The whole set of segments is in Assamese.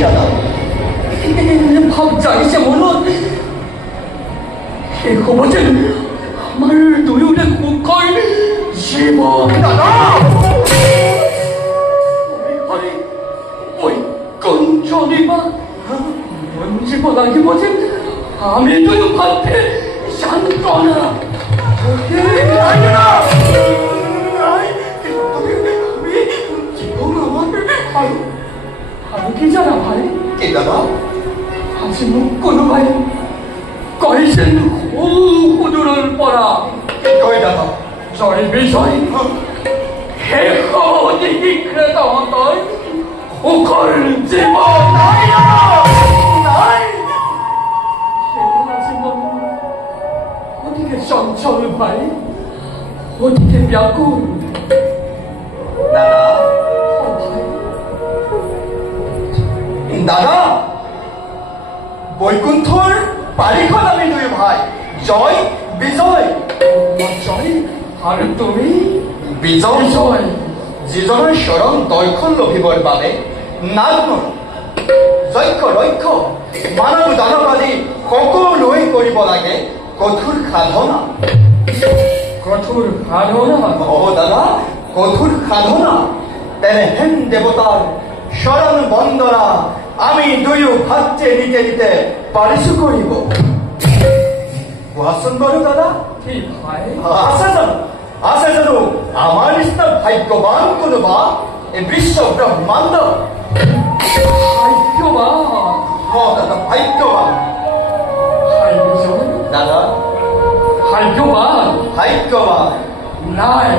দাদা ভাব যাইছে মনত সেই সময়তে আমাৰ দুয়োৰে মুখৰ জীৱন দাদা মই কঞ্চনিবা বঞ্চিব লাগিব যে আমি দুয়ো ভাতে সান্ত্বনা আৰু কি জানা ভাই কি দাদা আজি মোক কোনোবাই কৈছিল সুদূৰৰ পৰা কি কয় দাদা জয় বিজয় শেষত বিক্ৰেতাহঁতৰ সুখৰ জীৱন নাই নাই সেইদিনা জীৱন অতিকে চঞ্চল ভাই অতিকে ব্যাকুল দাদা দাদা বৈকুণ্ঠৰ পাৰীখন আমি দুই ভাই জয় বিজয় জয় আৰু তুমি বিজয় জয় যিজনৰ চৰণ দৰ্শন লভিবৰ বাবে নাগ্ন যজ্ঞ ৰক্ষ মানৱ দানৱ আদি সকলোৱে কৰিব লাগে কঠোৰ সাধনা কঠোৰ সাধনা দাদা কঠোৰ সাধনা তেনেহেন দেৱতাৰ শৰণ বন্দনা আমি দুয়ো ভাতে নিতে নিতে পাৰিছো কৰিব কোৱাচোন বাৰু দাদা ঠিক ভাই আছে জানো আমাৰ নিচিনা ভাগ্যৱান কোনোবা এই বিশ্ব ব্ৰহ্মাণ্ড ভাগ্যৱান দাদা ভাগ্যৱান দাদা ভাগ্যৱান নাই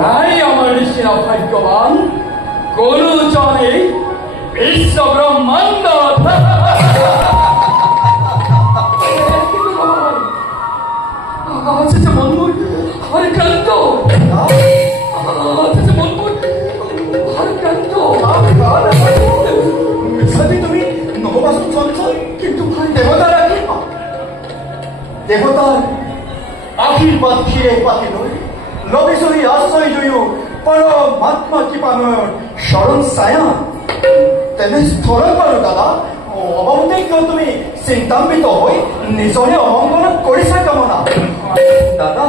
নাই আমাৰ নিচিনা ভাগ্যৱান কোনো জনে বিশ্ব ব্ৰহ্মাণ্ড মনবোৰ হৰকান্ত মনবোৰ হৰকান্ত তুমি নকবাচোন চঞ্চল কিন্তু ভাই দেৱতাৰ আশীৰ্বাদ ফিৰে পাতি লৈ লবিচৰি আশ্ৰয় জয়ো পৰমাত্মা কৃপানয়ৰ শৰণ ছায়া তেনে স্থলত বাৰু দাদা অবাবতে কিয় তুমি চিন্তান্বিত হৈ নিজৰে অমংগল কৰিছা কামনা দাদা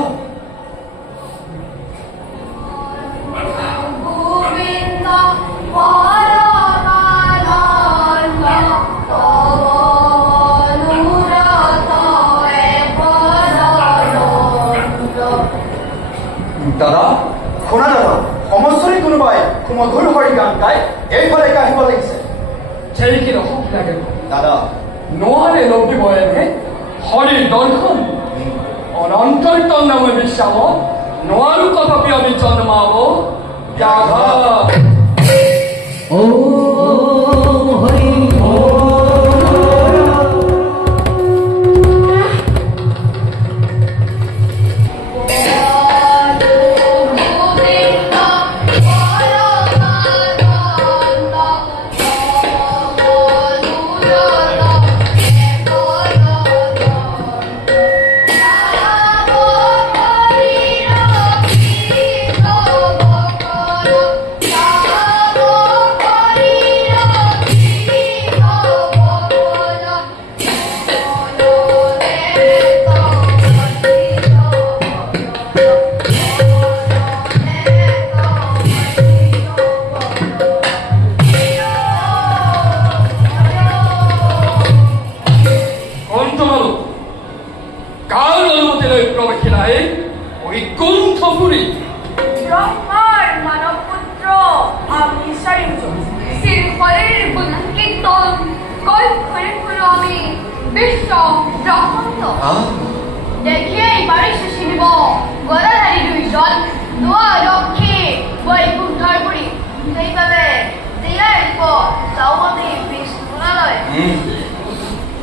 দাদা শুনা দাদা সমস্যৰে কোনোবাই সুমধুৰ হৰি গান গাই এইফালে কাঢ়িব লাগিছে চেৰিকি ৰখক লাগে দাদা নোৱাৰে লভিব এনে হৰি দৰ্শন অনন্তৰ তন্নময় বিশ্বামত নোৱাৰো তথাপি আমি জন্মাব ব্যাঘাত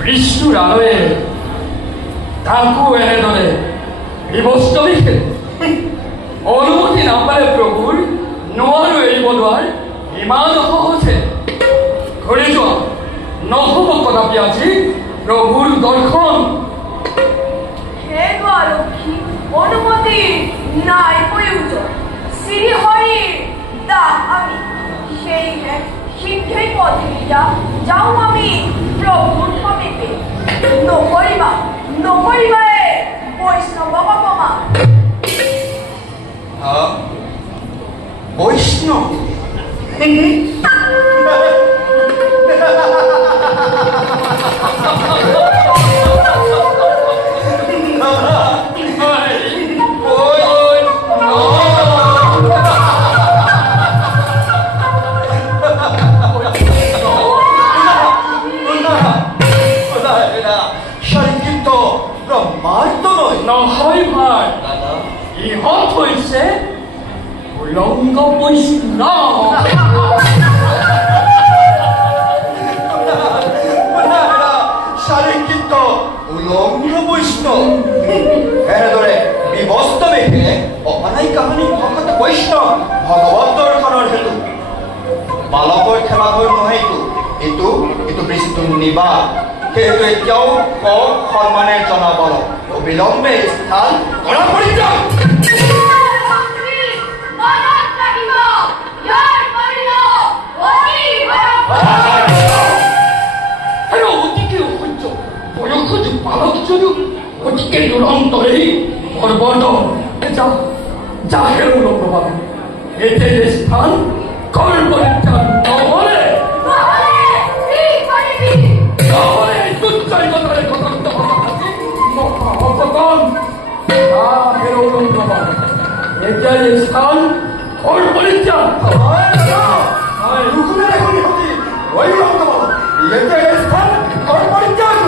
বিষ্ণুৰ আলয়ে তাকো এনেদৰে বিভস্ত দিছে অনুমতি নাপালে প্ৰভুৰ নোৱাৰো এৰিব নোৱাৰ ইমান সহজে ঘূৰি যোৱা নহ'ব কদাপি আজি প্ৰভুৰ দৰ্শন অনুমতি নাই প্ৰয়োজন শ্ৰী হৰিৰ দাস আমি সেয়েহে শীঘ্রই পথে নিয়া যাও আমি প্রভুর সমেতে নকরিবায়ে বৈষ্ণব বাবা বৈষ্ণব নহয় ভাই ইহঁত হৈছে উলংগ বৈষ্ণৱ শাৰীৰিক উলংগ বৈষ্ণৱ এনেদৰে বিবস্ত বেশে অপানাই কাহানী ভকত বৈষ্ণৱ ভগৱত দৰ্শনৰ হেতু বালকৰ সেৱা হৈ নহয়তো এইটো বৃষ্টি নিবাস সেহেতু এতিয়াও সন্মানে জনাব অবিলম্বে স্থান কৰা পৰিত্যাগ অতিকে অসহ্য বয়সযু বালকজনো অতিকে দুৰন্তৰে পৰ্বত যা হেৰুল প্ৰভাৱ এতে স্থান কৰ পৰিত্যাগ নহ'লে তুচ্ছাইকতাৰে কথিত ভাষাটি মহাভগৱান হেৰুল প্ৰভাৱ এতিয়া স্থান কৰ পৰিত্যাগ স্থান কৰ পৰিত্যাগ